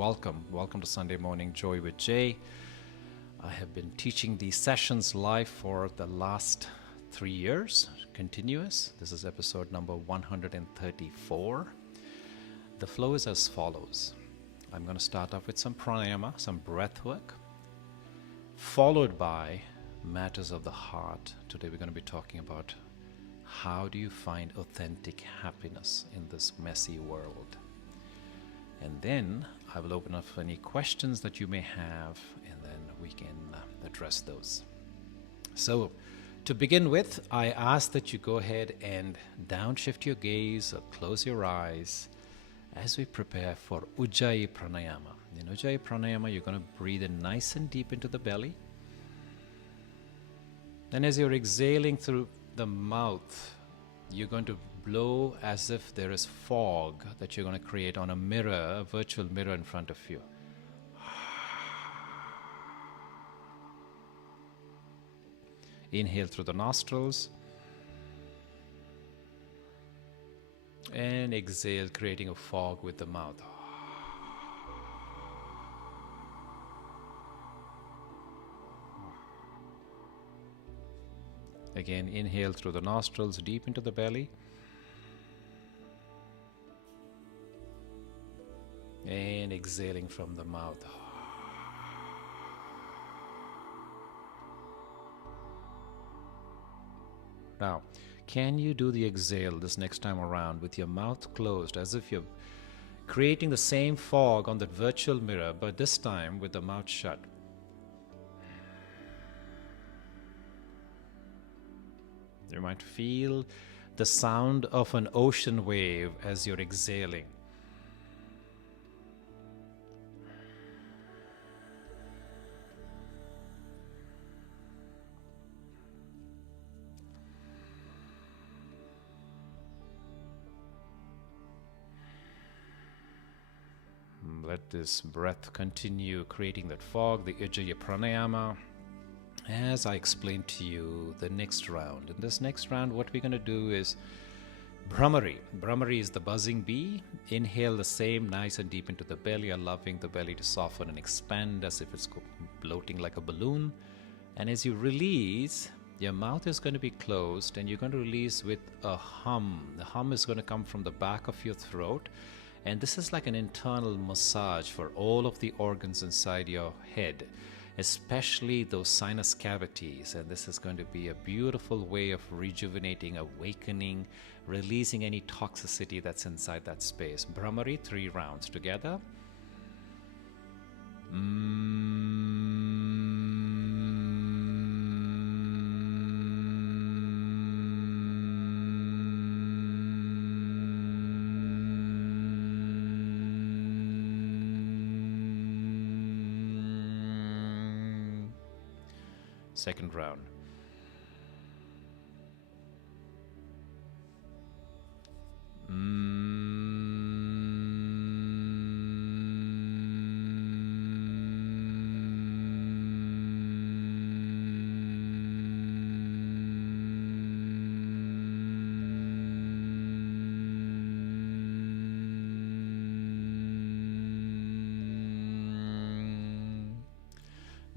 Welcome to Sunday Morning Joy with Jay. I have been teaching these sessions live for the last 3 years, continuous. This is episode number 134. The flow is as follows. I'm going to start off with some pranayama, some breathwork, followed by matters of the heart. Today we're going to be talking about how do you find authentic happiness in this messy world. And then I will open up for any questions that you may have, and then we can address those. So, to begin with, I ask that you go ahead and downshift your gaze or close your eyes as we prepare for Ujjayi Pranayama. In Ujjayi Pranayama, you're going to breathe in nice and deep into the belly. And as you're exhaling through the mouth, you're going to blow as if there is fog that you're going to create on a mirror, a virtual mirror in front of you. Inhale through the nostrils and exhale, creating a fog with the mouth. Again, inhale through the nostrils deep into the belly. And exhaling from the mouth. Now, can you do the exhale this next time around with your mouth closed, as if you're creating the same fog on that virtual mirror, but this time with the mouth shut? You might feel the sound of an ocean wave as you're exhaling. Let this breath continue creating that fog, the Ujjayi Pranayama. As I explained to you the next round. In this next round, what we're going to do is Brahmari. Brahmari is the buzzing bee. Inhale the same nice and deep into the belly, allowing the belly to soften and expand as if it's bloating like a balloon. And as you release, your mouth is going to be closed and you're going to release with a hum. The hum is going to come from the back of your throat. And this is like an internal massage for all of the organs inside your head, especially those sinus cavities. And this is going to be a beautiful way of rejuvenating, awakening, releasing any toxicity that's inside that space. Brahmari, 3 rounds together. Second round.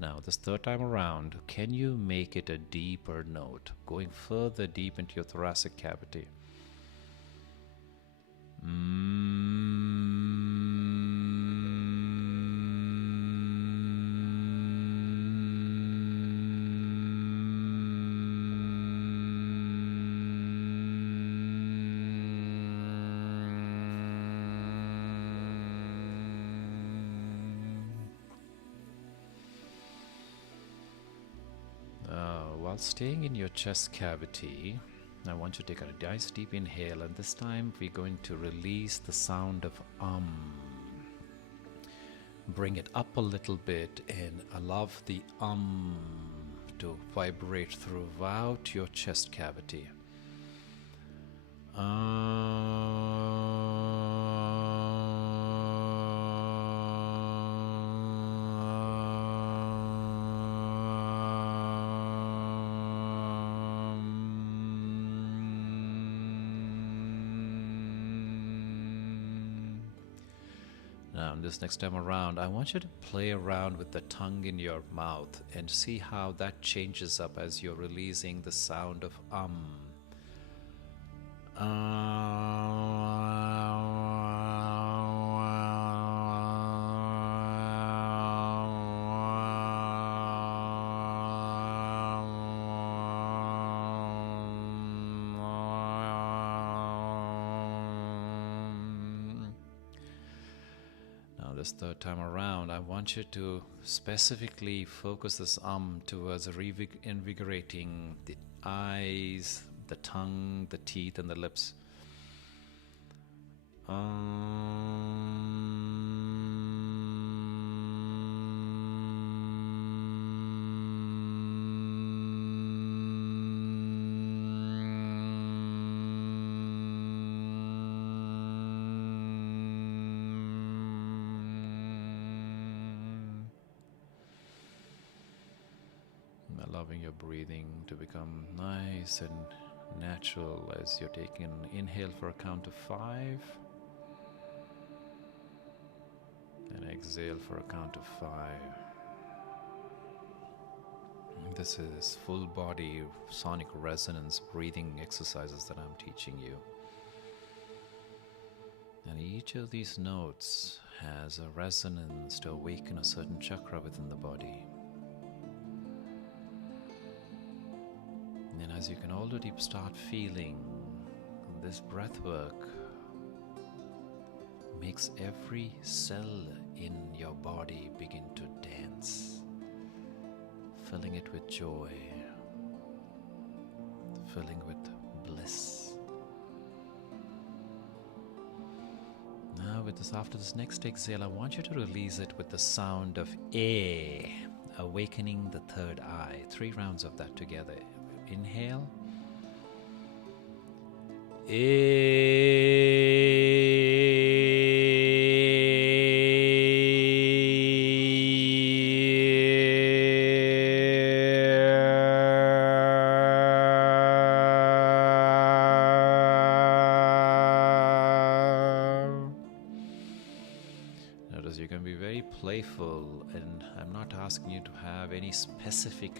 Now, this third time around, can you make it a deeper note, going further deep into your thoracic cavity? While staying in your chest cavity, I want you to take a nice deep inhale, and this time we're going to release the sound of Bring it up a little bit and allow the to vibrate throughout your chest cavity. Now, this next time around, I want you to play around with the tongue in your mouth and see how that changes up as you're releasing the sound of This third time around, I want you to specifically focus this towards invigorating the eyes, the tongue, the teeth, and the lips. Allowing your breathing to become nice and natural as you're taking an inhale for a count of 5 and exhale for a count of 5. This is full body sonic resonance breathing exercises that I'm teaching you. And each of these notes has a resonance to awaken a certain chakra within the body. And as you can already start feeling, this breath work makes every cell in your body begin to dance, filling it with joy, filling with bliss. Now with this, after this next exhale, I want you to release it with the sound of A, awakening the third eye. 3 rounds of that together. Inhale. Notice you can be very playful, and I'm not asking you to have any specific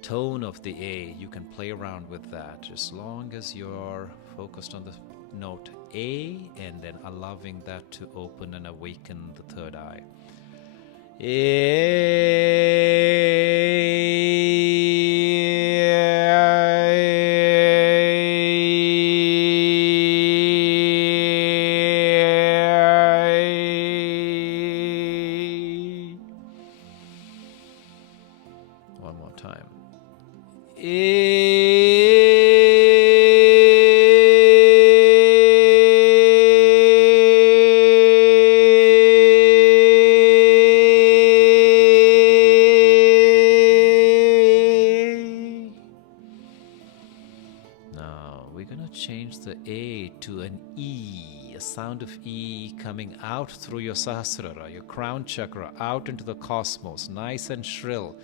tone of the A. You can play around with that as long as you're focused on the note A and then allowing that to open and awaken the third eye. One more time. Now we're going to change the A to an E, a sound of E coming out through your Sahasrara, your crown chakra, out into the cosmos, nice and shrill.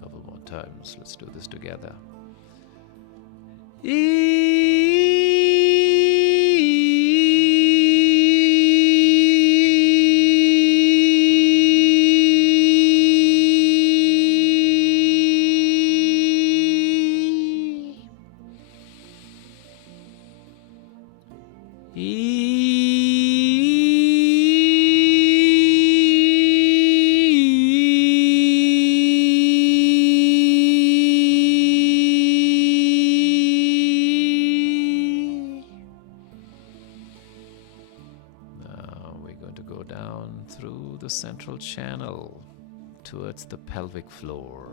Couple more times. Let's do this together. Through the central channel towards the pelvic floor.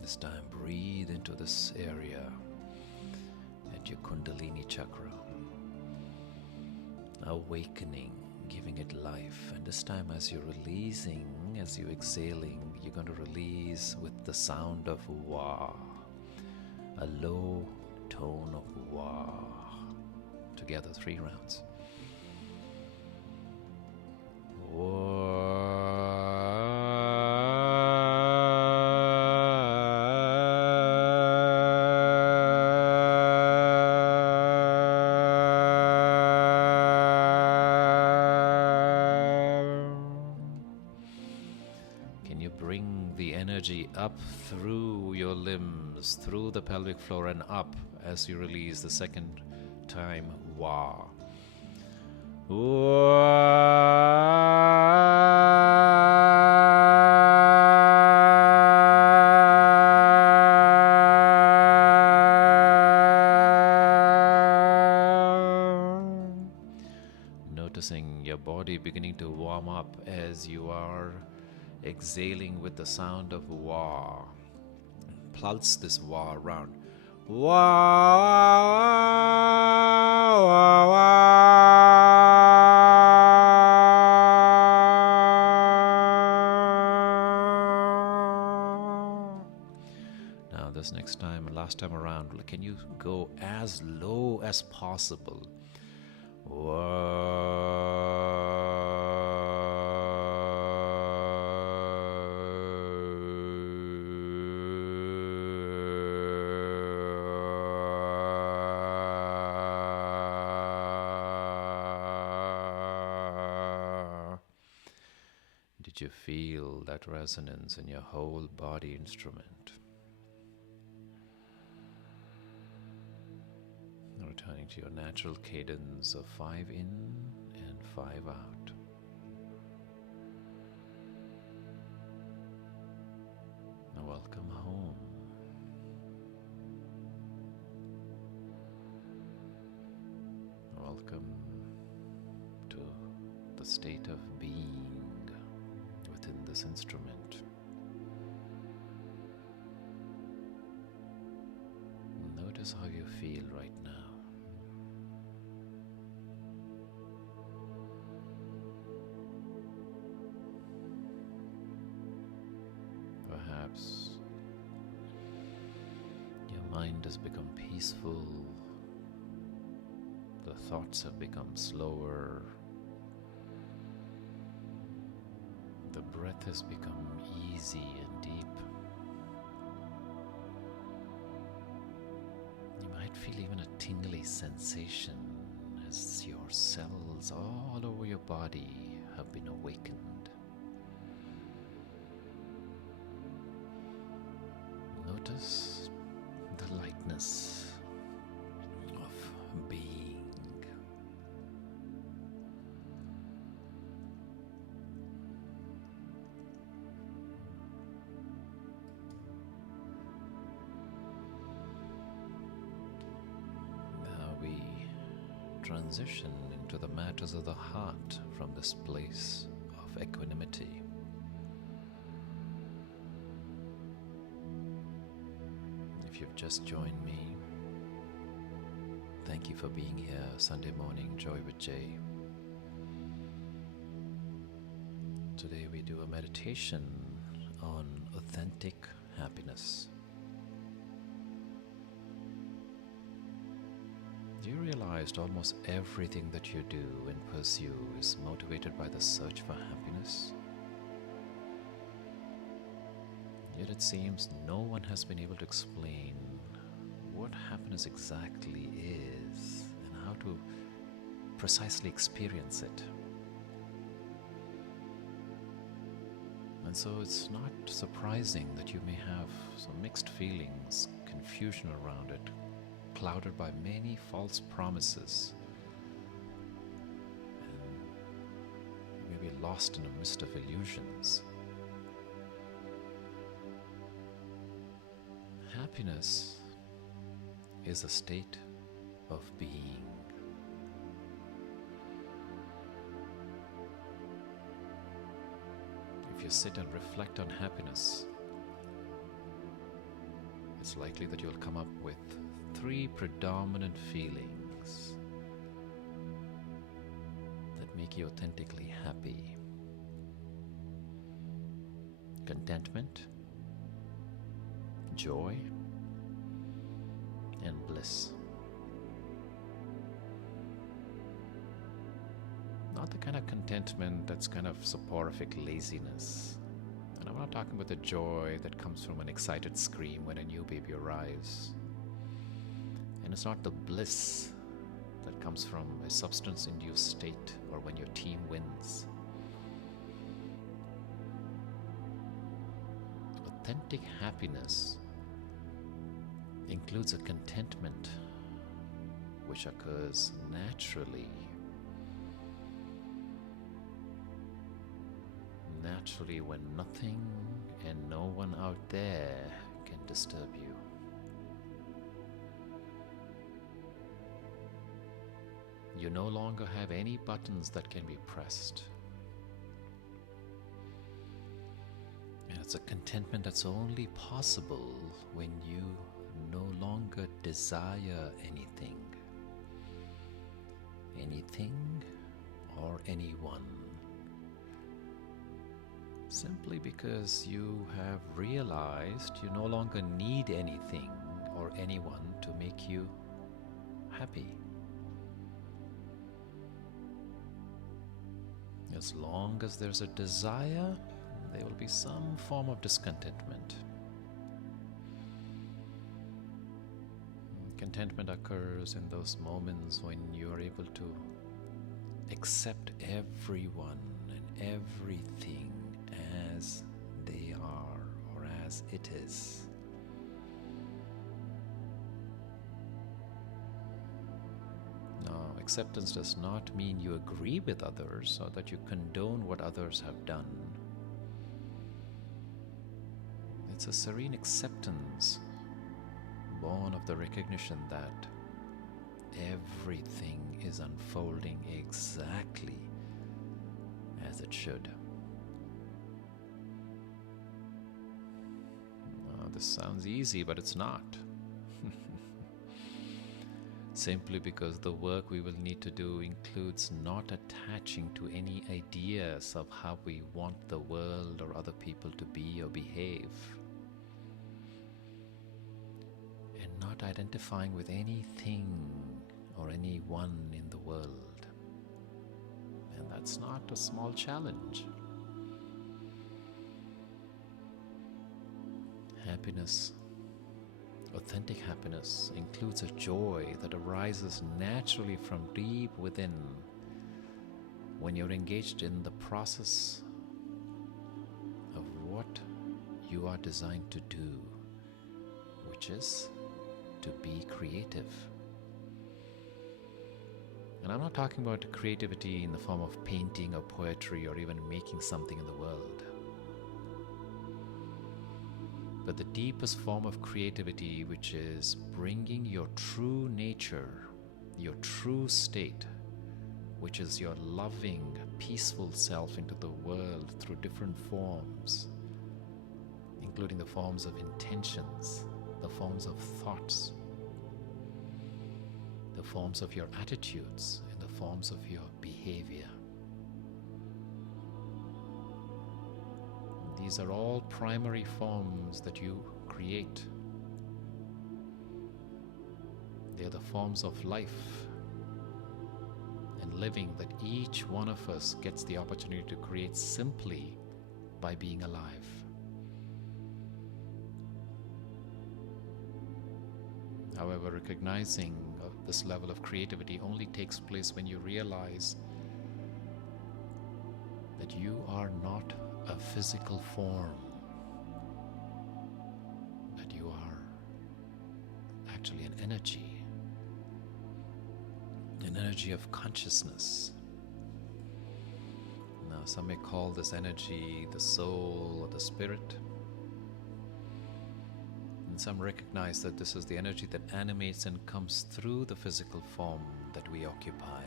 This time breathe into this area at your Kundalini chakra, awakening, giving it life. And this time as you're releasing, as you're exhaling, you're going to release with the sound of Wa, a low tone of Wa, to together, 3 rounds. Can you bring the energy up through your limbs, through the pelvic floor and up as you release the second time? Wah. Noticing your body beginning to warm up as you are exhaling with the sound of wah. Pulse this wah around. Wah, wah, wah, wah. Now this next time, last time around, can you go as low as possible? Did you feel that resonance in your whole body instrument? Returning to your natural cadence of 5 in and 5 out. Now welcome home. Welcome to the state of being within this instrument. Notice how you feel right now. Perhaps your mind has become peaceful, the thoughts have become slower, the breath has become easy and deep. You might feel even a tingly sensation as your cells all over your body have been awakened. Notice the lightness of being. Now we transition into the matters of the heart from this place of equanimity. If you've just joined me, thank you for being here. Sunday morning, Joy with Jay. Today we do a meditation on authentic happiness. Do you realize almost everything that you do and pursue is motivated by the search for happiness? Yet it seems no one has been able to explain what happiness exactly is and how to precisely experience it. And so it's not surprising that you may have some mixed feelings, confusion around it, clouded by many false promises, and you may be lost in a mist of illusions. Happiness is a state of being. If you sit and reflect on happiness, it's likely that you'll come up with 3 predominant feelings that make you authentically happy: contentment, joy, and bliss. Not the kind of contentment that's kind of soporific laziness. And I'm not talking about the joy that comes from an excited scream when a new baby arrives. And it's not the bliss that comes from a substance-induced state or when your team wins. Authentic happiness includes a contentment which occurs naturally when nothing and no one out there can disturb you. You no longer have any buttons that can be pressed. And it's a contentment that's only possible when you no longer desire anything or anyone. Simply because you have realized you no longer need anything or anyone to make you happy. As long as there's a desire, there will be some form of discontentment. Contentment occurs in those moments when you are able to accept everyone and everything as they are or as it is. Now, acceptance does not mean you agree with others or that you condone what others have done. It's a serene acceptance born of the recognition that everything is unfolding exactly as it should. This sounds easy, but it's not. Simply because the work we will need to do includes not attaching to any ideas of how we want the world or other people to be or behave, and not identifying with anything or anyone in the world. And that's not a small challenge. Happiness, authentic happiness, includes a joy that arises naturally from deep within when you're engaged in the process of what you are designed to do, which is to be creative. And I'm not talking about creativity in the form of painting or poetry or even making something in the world. But the deepest form of creativity, which is bringing your true nature, your true state, which is your loving, peaceful self into the world through different forms, including the forms of intentions, the forms of thoughts, the forms of your attitudes, and the forms of your behavior. These are all primary forms that you create. They are the forms of life and living that each one of us gets the opportunity to create simply by being alive. However, recognizing this level of creativity only takes place when you realize that you are not a physical form, that you are actually an energy of consciousness. Now, some may call this energy the soul or the spirit, and some recognize that this is the energy that animates and comes through the physical form that we occupy.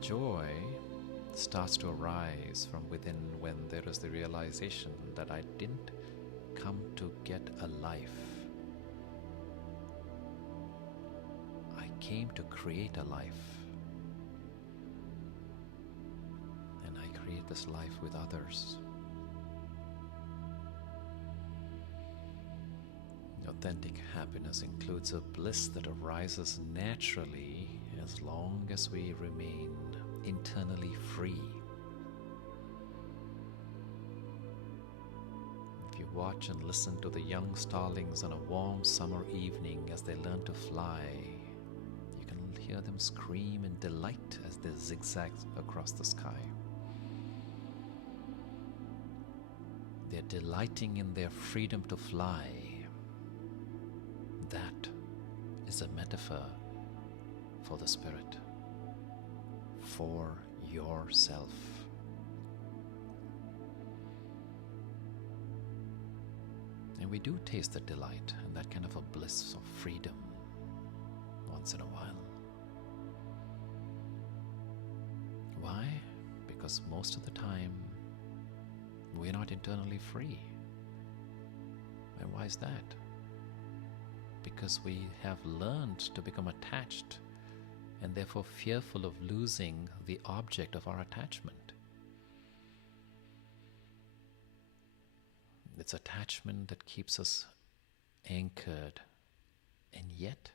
Joy starts to arise from within when there is the realization that I didn't come to get a life. I came to create a life. And I create this life with others. Authentic happiness includes a bliss that arises naturally as long as we remain internally free. If you watch and listen to the young starlings on a warm summer evening as they learn to fly, you can hear them scream in delight as they zigzag across the sky. They're delighting in their freedom to fly. That is a metaphor for the spirit, for yourself. And we do taste the delight and that kind of a bliss of freedom once in a while. Why? Because most of the time, we're not internally free. And why is that? Because we have learned to become attached and therefore fearful of losing the object of our attachment. It's attachment that keeps us anchored and yet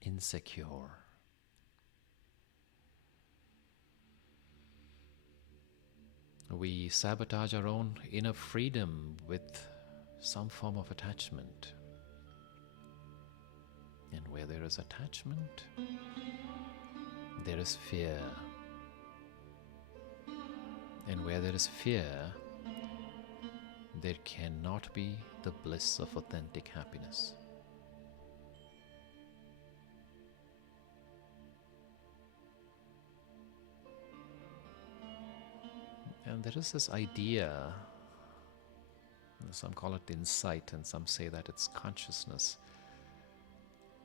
insecure. We sabotage our own inner freedom with some form of attachment. And where there is attachment, there is fear. And where there is fear, there cannot be the bliss of authentic happiness. And there is this idea, some call it insight and some say that it's consciousness,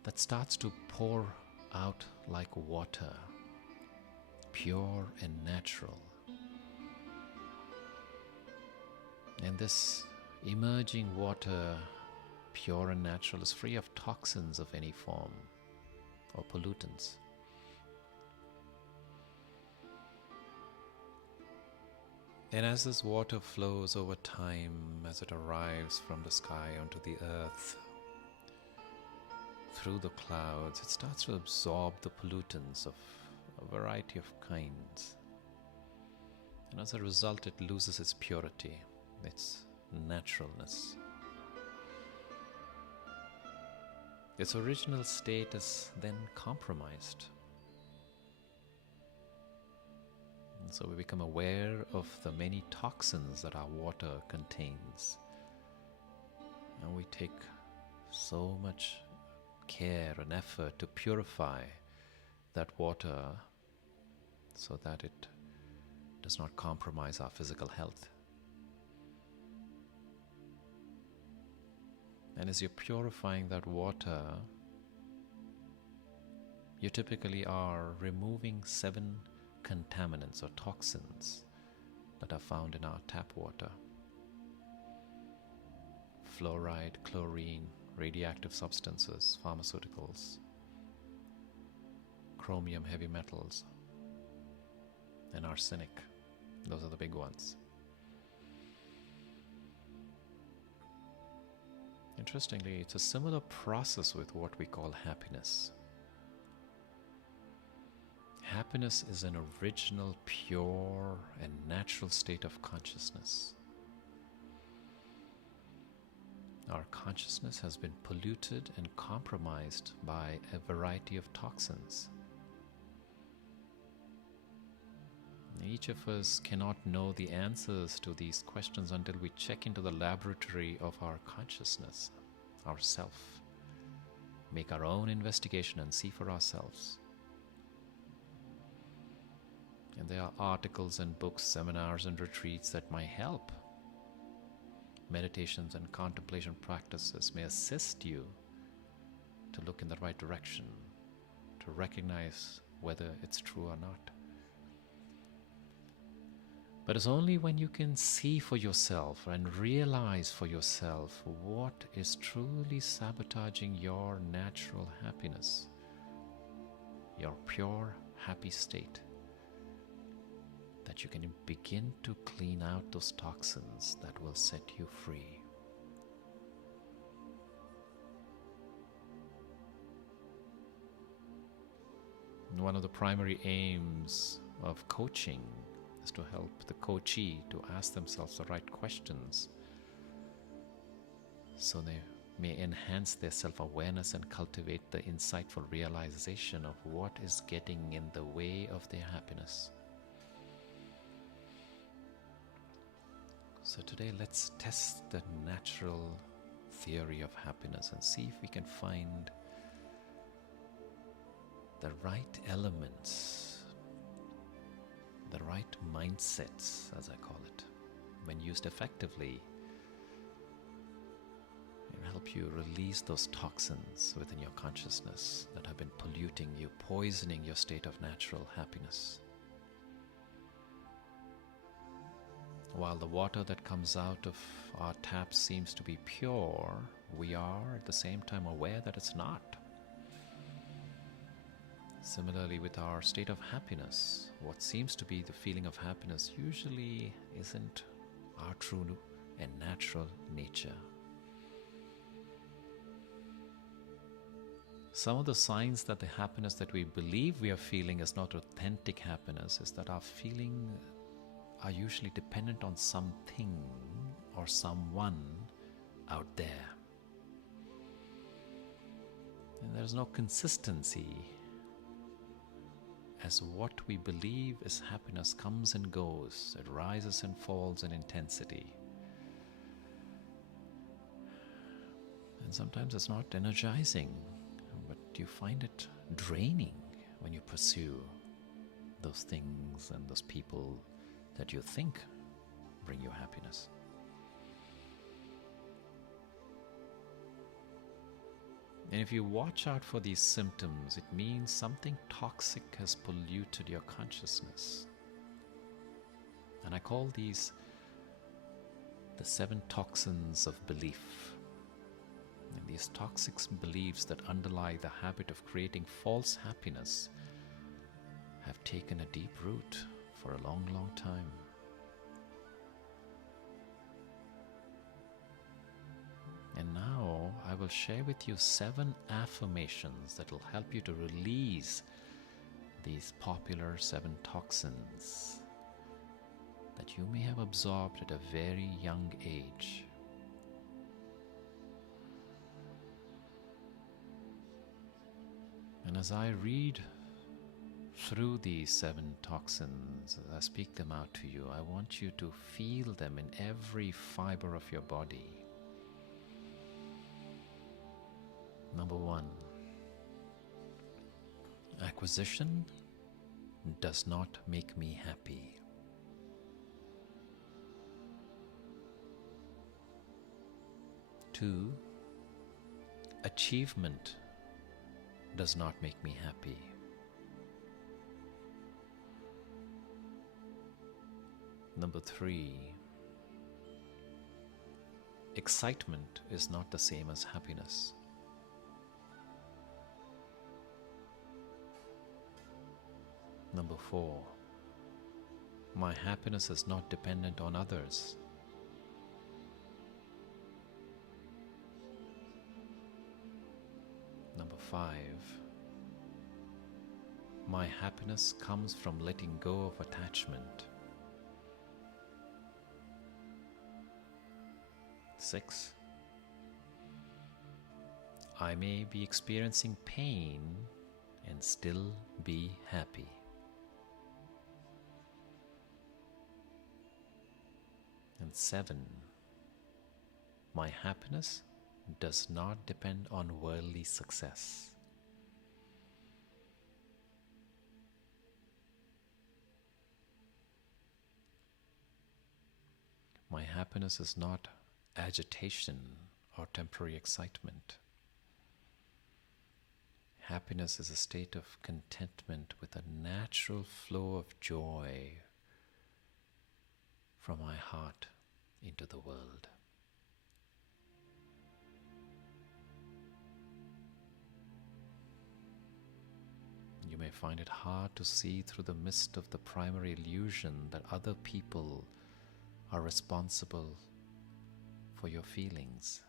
that starts to pour out like water, pure and natural. And this emerging water, pure and natural, is free of toxins of any form or pollutants. And as this water flows over time, as it arrives from the sky onto the earth, through the clouds, it starts to absorb the pollutants of a variety of kinds. And as a result, it loses its purity, its naturalness. Its original state is then compromised. And so we become aware of the many toxins that our water contains. And we take so much care and effort to purify that water so that it does not compromise our physical health. And as you're purifying that water, you typically are removing 7 contaminants or toxins that are found in our tap water. Fluoride, chlorine, radioactive substances, pharmaceuticals, chromium, heavy metals, and arsenic. Those are the big ones. Interestingly, it's a similar process with what we call happiness. Happiness is an original, pure, and natural state of consciousness. Our consciousness has been polluted and compromised by a variety of toxins. Each of us cannot know the answers to these questions until we check into the laboratory of our consciousness, ourself, make our own investigation and see for ourselves. And there are articles and books, seminars and retreats that might help. Meditations and contemplation practices may assist you to look in the right direction, to recognize whether it's true or not. But it's only when you can see for yourself and realize for yourself what is truly sabotaging your natural happiness, your pure, happy state, that you can begin to clean out those toxins that will set you free. One of the primary aims of coaching is to help the coachee to ask themselves the right questions so they may enhance their self-awareness and cultivate the insightful realization of what is getting in the way of their happiness. So today let's test the natural theory of happiness and see if we can find the right elements, the right mindsets, as I call it. When used effectively, it will help you release those toxins within your consciousness that have been polluting you, poisoning your state of natural happiness. While the water that comes out of our taps seems to be pure, we are at the same time aware that it's not. Similarly, with our state of happiness, what seems to be the feeling of happiness usually isn't our true and natural nature. Some of the signs that the happiness that we believe we are feeling is not authentic happiness is that our feeling are usually dependent on something or someone out there. And there's no consistency, as what we believe is happiness comes and goes. It rises and falls in intensity. And sometimes it's not energizing, but you find it draining when you pursue those things and those people that you think bring you happiness. And if you watch out for these symptoms, it means something toxic has polluted your consciousness. And I call these the 7 toxins of belief. And these toxic beliefs that underlie the habit of creating false happiness have taken a deep root for a long, long time. And now I will share with you 7 affirmations that will help you to release these popular 7 toxins that you may have absorbed at a very young age. And as I read through these 7 toxins, as I speak them out to you, I want you to feel them in every fiber of your body. Number 1, acquisition does not make me happy. 2, achievement does not make me happy. Number 3, excitement is not the same as happiness. Number 4, my happiness is not dependent on others. Number 5, my happiness comes from letting go of attachment. 6, I may be experiencing pain and still be happy. And 7, my happiness does not depend on worldly success. My happiness is not agitation or temporary excitement. Happiness is a state of contentment with a natural flow of joy from my heart into the world. You may find it hard to see through the mist of the primary illusion that other people are responsible for your feelings.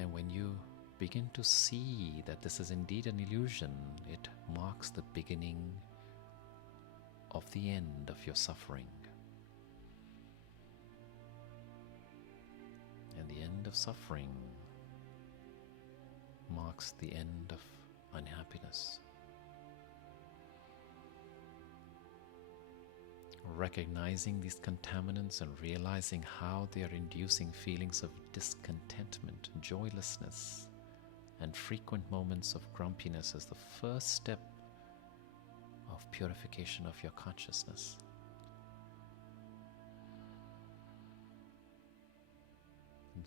And when you begin to see that this is indeed an illusion, it marks the beginning of the end of your suffering. And the end of suffering marks the end of unhappiness. Recognizing these contaminants and realizing how they are inducing feelings of discontentment, joylessness, and frequent moments of grumpiness is the first step of purification of your consciousness.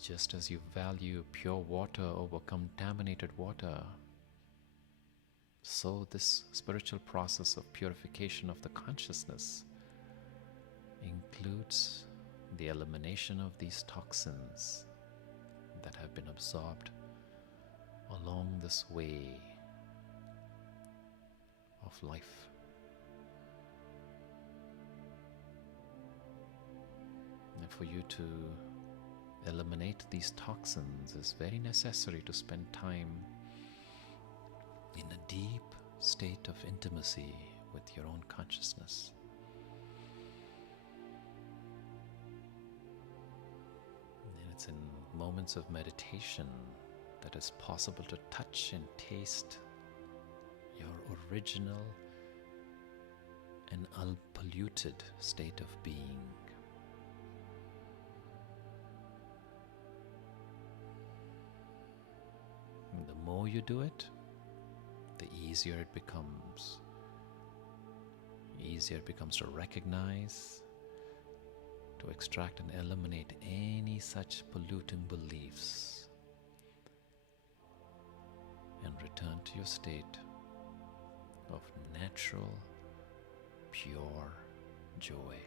Just as you value pure water over contaminated water, so this spiritual process of purification of the consciousness includes the elimination of these toxins that have been absorbed along this way of life. And for you to eliminate these toxins is very necessary to spend time in a deep state of intimacy with your own consciousness. And it's in moments of meditation that it's possible to touch and taste your original and unpolluted state of being. And the more you do it, the easier it becomes. Easier it becomes to recognize, to extract and eliminate any such polluting beliefs, and return to your state of natural, pure joy.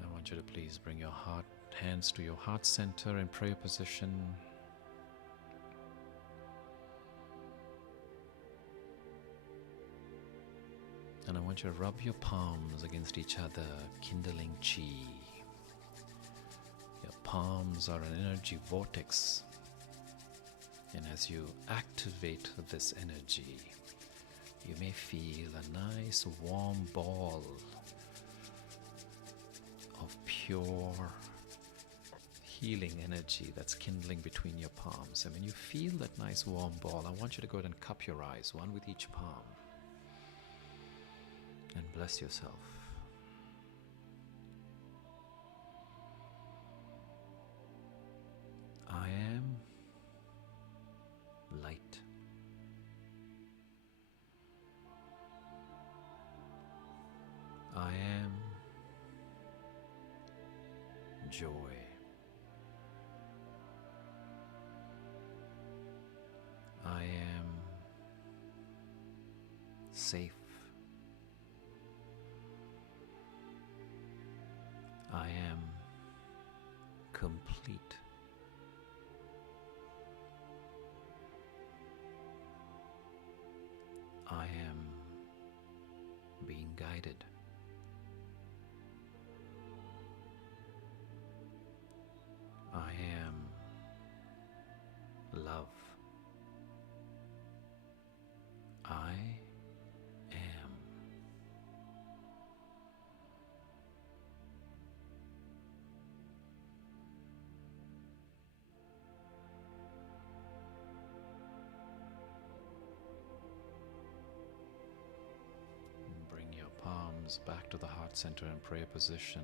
I want you to please bring your hands to your heart center in prayer position. And I want you to rub your palms against each other, kindling chi. Your palms are an energy vortex. And as you activate this energy, you may feel a nice warm ball of pure healing energy that's kindling between your palms. And when you feel that nice warm ball, I want you to go ahead and cup your eyes, one with each palm, and bless yourself. I am light. I am joy. I am safe. I am complete. I am being guided. I am love. I am. Bring your palms back to the heart center in prayer position.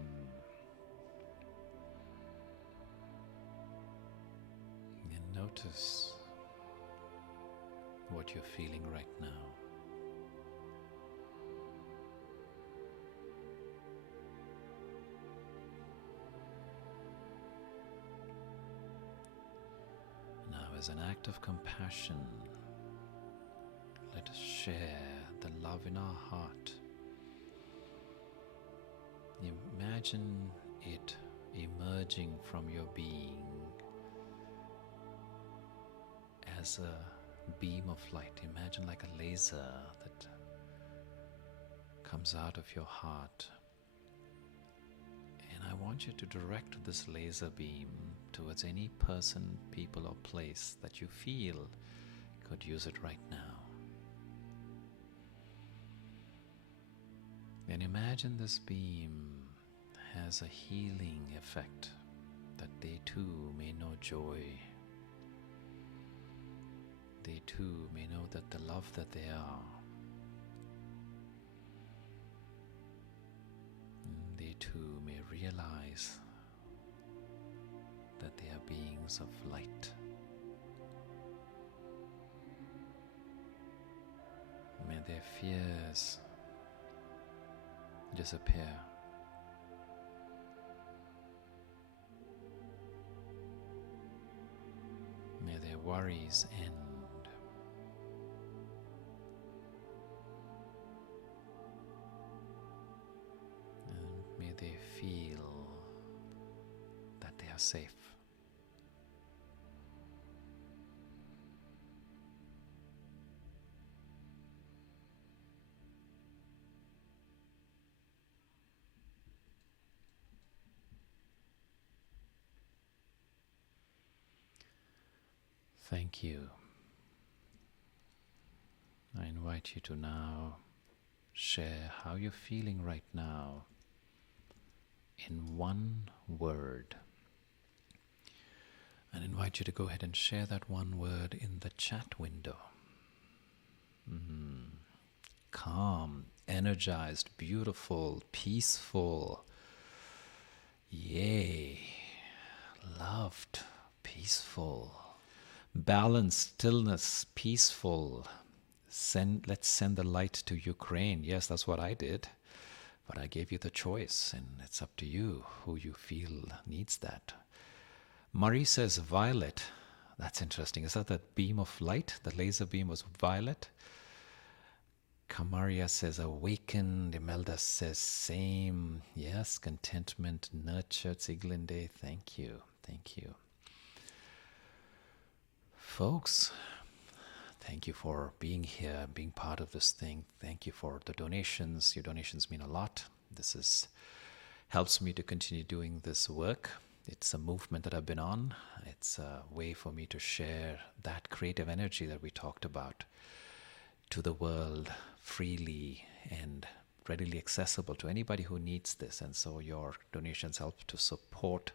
And notice what you're feeling right now. Now, as an act of compassion, let us share the love in our heart. Imagine it emerging from your being as a beam of light. Imagine like a laser that comes out of your heart I want you to direct this laser beam towards any person, people, or place that you feel could use it right now. And imagine this beam has a healing effect, that they too may know joy. They too may know that the love that they are, they too may realize that they are beings of light. May their fears disappear. May their worries end. And may they feel that they are safe. Thank you. I invite you to now share how you're feeling right now in one word. And invite you to go ahead and share that one word in the chat window. Calm, energized, beautiful, peaceful. Yay. Loved, peaceful. Balance, stillness, peaceful. Let's send the light to Ukraine. Yes, that's what I did. But I gave you the choice, and it's up to you who you feel needs that. Marie says violet. That's interesting. Is that beam of light? The laser beam was violet? Kamaria says awakened. Imelda says same. Yes, contentment, nurtured. Siglinde, thank you. Thank you. Folks, thank you for being here, being part of this thing. Thank you for the donations. Your donations mean a lot. This helps me to continue doing this work. It's a movement that I've been on. It's a way for me to share that creative energy that we talked about to the world freely and readily accessible to anybody who needs this. And so your donations help to support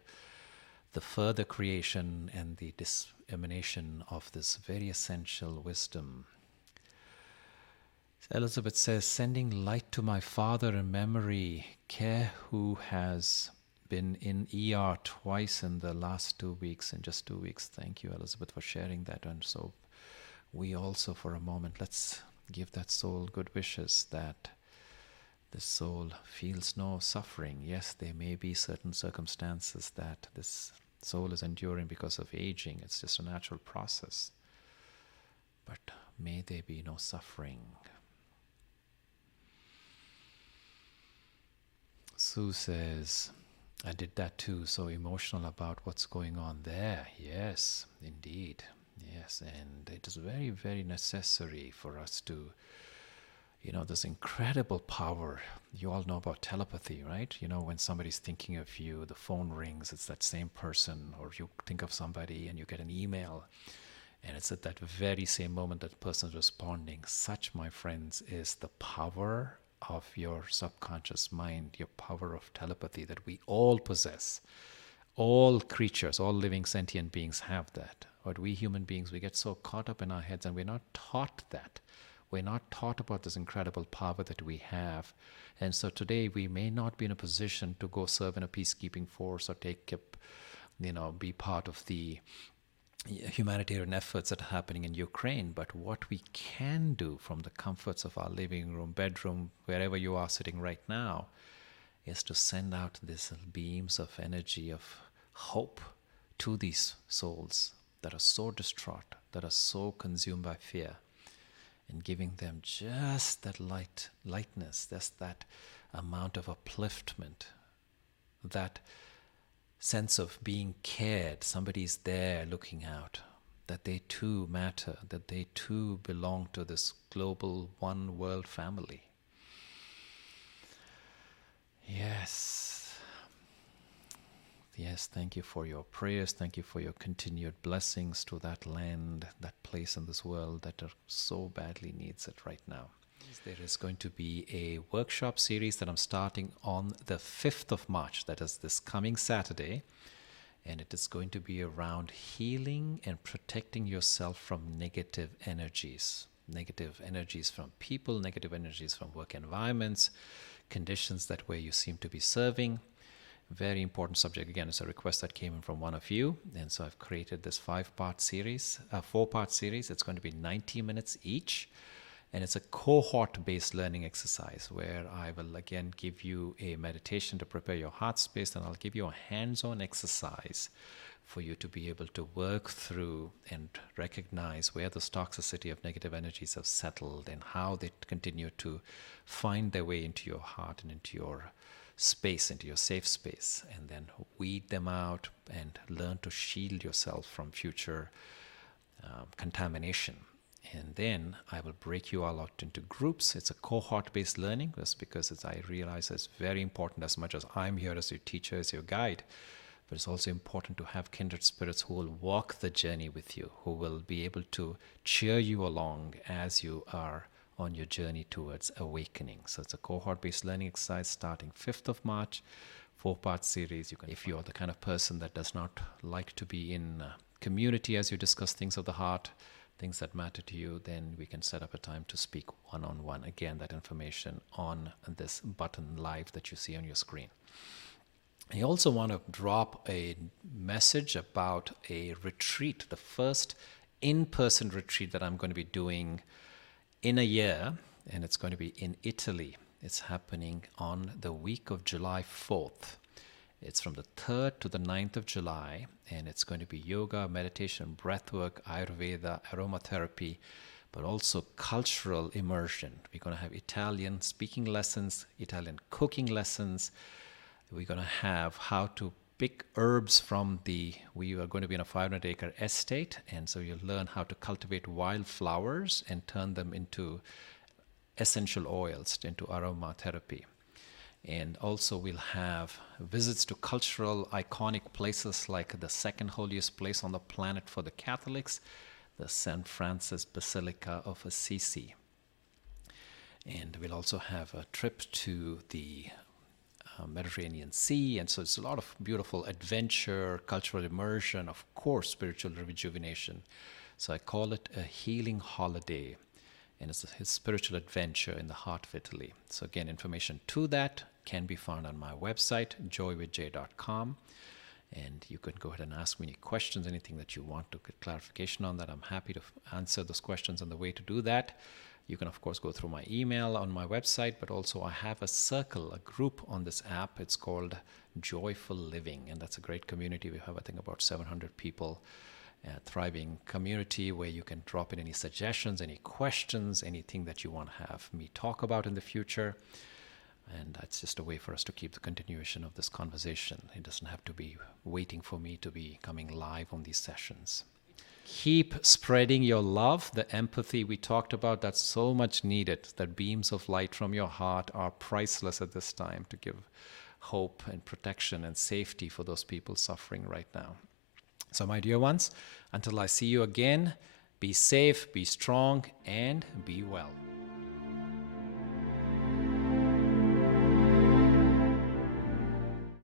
the further creation and the dissemination of this very essential wisdom. Elizabeth says, sending light to my father in memory, care, who has been in ER twice in the last 2 weeks, in just 2 weeks. Thank you, Elizabeth, for sharing that. And so we also, for a moment, let's give that soul good wishes, that the soul feels no suffering. Yes, there may be certain circumstances that this soul is enduring because of aging. It's just a natural process. But may there be no suffering. Sue says, I did that too, so emotional about what's going on there. Yes, indeed. Yes, and it is very, very necessary for us to, this incredible power. You all know about telepathy, right? When somebody's thinking of you, the phone rings, it's that same person, or you think of somebody and you get an email, and it's at that very same moment that person's responding. Such, my friends, is the power of your subconscious mind, your power of telepathy that we all possess. All creatures, all living sentient beings have that. But we human beings, we get so caught up in our heads, and we're not taught that. We're not taught about this incredible power that we have. And so today we may not be in a position to go serve in a peacekeeping force or be part of the humanitarian efforts that are happening in Ukraine. But what we can do from the comforts of our living room, bedroom, wherever you are sitting right now, is to send out these beams of energy, of hope to these souls that are so distraught, that are so consumed by fear, and giving them just that lightness, just that amount of upliftment, that sense of being cared. Somebody's there looking out, that they too matter, that they too belong to this global one world family. Yes. Yes, thank you for your prayers. Thank you for your continued blessings to that land, that place in this world that are so badly needs it right now. There is going to be a workshop series that I'm starting on the 5th of March. That is this coming Saturday. And it is going to be around healing and protecting yourself from negative energies. Negative energies from people, negative energies from work environments, conditions that where you seem to be serving. Very important subject. Again, it's a request that came in from one of you. And so I've created this 4-part series. It's going to be 90 minutes each. And it's a cohort-based learning exercise where I will again give you a meditation to prepare your heart space, and I'll give you a hands-on exercise for you to be able to work through and recognize where the toxicity of negative energies have settled and how they continue to find their way into your heart and into your space, into your safe space, and then weed them out and learn to shield yourself from future contamination. And then I will break you all out into groups. It's a cohort-based learning. That's because I realize it's very important, as much as I'm here as your teacher, as your guide. But it's also important to have kindred spirits who will walk the journey with you, who will be able to cheer you along as you are on your journey towards awakening. So it's a cohort-based learning exercise starting 5th of March, 4-part series. If you're the kind of person that does not like to be in community as you discuss things of the heart, things that matter to you, then we can set up a time to speak one-on-one. Again, that information on this button live that you see on your screen. I also want to drop a message about a retreat, the first in-person retreat that I'm going to be doing in a year, and it's going to be in Italy. It's happening on the week of July 4th. It's from the 3rd to the 9th of July, and it's going to be yoga, meditation, breathwork, Ayurveda, aromatherapy, but also cultural immersion. We're going to have Italian speaking lessons, Italian cooking lessons. We're going to have how to pick herbs we are going to be in a 500-acre estate, and so you'll learn how to cultivate wildflowers and turn them into essential oils, into aromatherapy. And also we'll have visits to cultural iconic places like the second holiest place on the planet for the Catholics, the St. Francis Basilica of Assisi. And we'll also have a trip to the Mediterranean Sea. And so it's a lot of beautiful adventure, cultural immersion, of course, spiritual rejuvenation. So I call it a healing holiday. And it's a spiritual adventure in the heart of Italy. So again, information to that can be found on my website, joywithj.com. And you can go ahead and ask me any questions, anything that you want to get clarification on that. I'm happy to answer those questions. And the way to do that, you can, of course, go through my email on my website, but also I have a circle, a group on this app. It's called Joyful Living. And that's a great community. We have, I think, about 700 people. Thriving community where you can drop in any suggestions, any questions, anything that you want to have me talk about in the future. And that's just a way for us to keep the continuation of this conversation. It doesn't have to be waiting for me to be coming live on these sessions. Keep spreading your love, the empathy we talked about. That's so much needed. That beams of light from your heart are priceless at this time to give hope and protection and safety for those people suffering right now. So my dear ones, until I see you again, be safe, be strong, and be well.